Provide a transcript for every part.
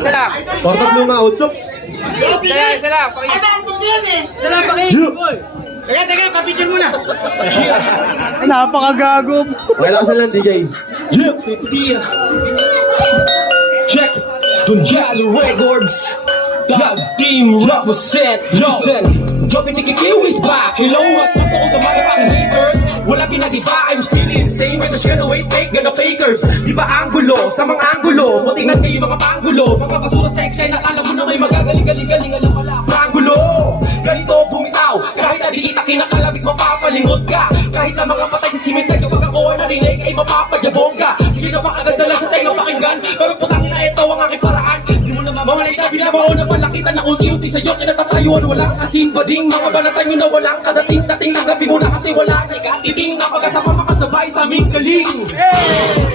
Isa lang. Portak mo mga utsok. Isa lang. Pakis. Isa lang, pakis. Teka, papicture muna. Napakagago. Okay lang lang, DJ. Check Tunjalo Records Dog Team represent Listen Dropping the kill is back Hello, what's up all the motherfucking haters Wala ginagawa, I'm still insane When the shadow ain't fake, gonna fakers Di ba anggulo, sa mga anggulo Matingnan kayo mga panggulo Mga basura sa eksena, alam mo na may magagaling-galing-galing Alam wala, panggulo Ganito bumitaw, kahit na di kita kinakalabit mapapalingot ka Kahit na mga patay sa simenteryo Pag ako ay narinig ay mapapadyabong ka Sige na makaganda lang sa tenga pakinggan Pero putangin na ito ang aking paraan Di mo na mamamalay na binabaon na malakitan na unti-unti sa'yo Kinatatayuan walang asin bading Mga banatan nyo na walang kadating-dating Ng gabi mo na kasi wala negativing Na pagkasama makasabay sa aming galing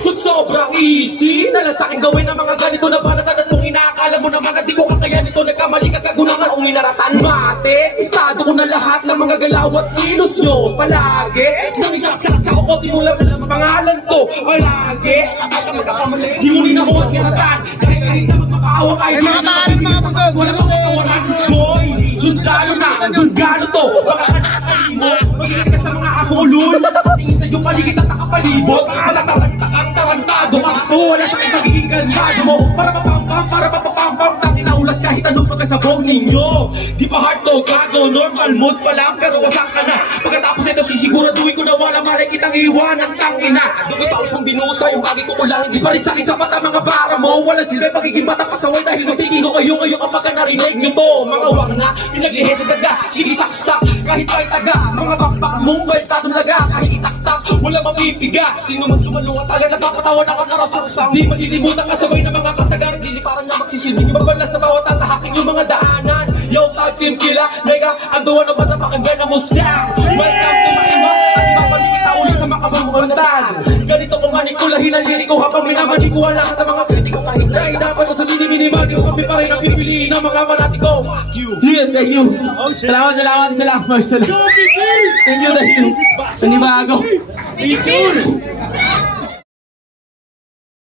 So sobrang easy Nalasaking gawin ang mga ganito na banatan At kung inaakala mo naman na di ko kakayan ito Nagkamali kagagunaman o minaratan Mate, istado ko na lahat ng mga galaw at kilos nyo Palagi, nang isaksak sa kukotin mo lang ang pangalan ko Palagi, at ang magkakamali Di mo rin ako at kinatan Kahit na magmakaawa kayo Mga pangalan mga busog. Walang kakawanan Boy, sundalo na Kung gano to Baka kanakain mo Magiging ka sa mga akulun Tingin sa iyong paligid at nakapalibot Malataragtakang tarantado ka po Wala sa aking magiging kalmado mo Para papampam Tangin na ulas kahit anong pagkasabog ninyo Di pa hard to gago Normal mood pa lang pero wasak ka na Pagkatapos ito sisiguraduhin ko na wala malay kitang iwanan Tangina Dugot ako kung binusa yung bagay ko kulang Di pa rin sa isa mata mga para mo Wala sila pagiging mata pasaway Dahil mabiging ko kayo ngayon kapag ka narinig nyo to Mga wang na pinaglihes ang daga Sige saksak kahit ay taga Mga bakbak mong may tatulaga Kahit itaktak wala mapipiga Sino man sumalungat agad nagpapatawa na kakarasang Di malilimutan kasabay ng mga katagang Dili parang na magsisilbing Magbalas sa bawat tatahakin yung mga daanan Yo tag team kila Nega anduan ang matapakagyan na muslang Welcome to my iba At ipapaligid na ulit sa makabamubantan Ganito kong manikulahin ang liriko Habang minamanikuhan lang at ang mga kritiko Kahit na dapat ko sa mini-minimal Di ko kami pa rin ang pipiliin ng mga manatiko Fuck you. Thank you. Salamat. Thank you. Panibago.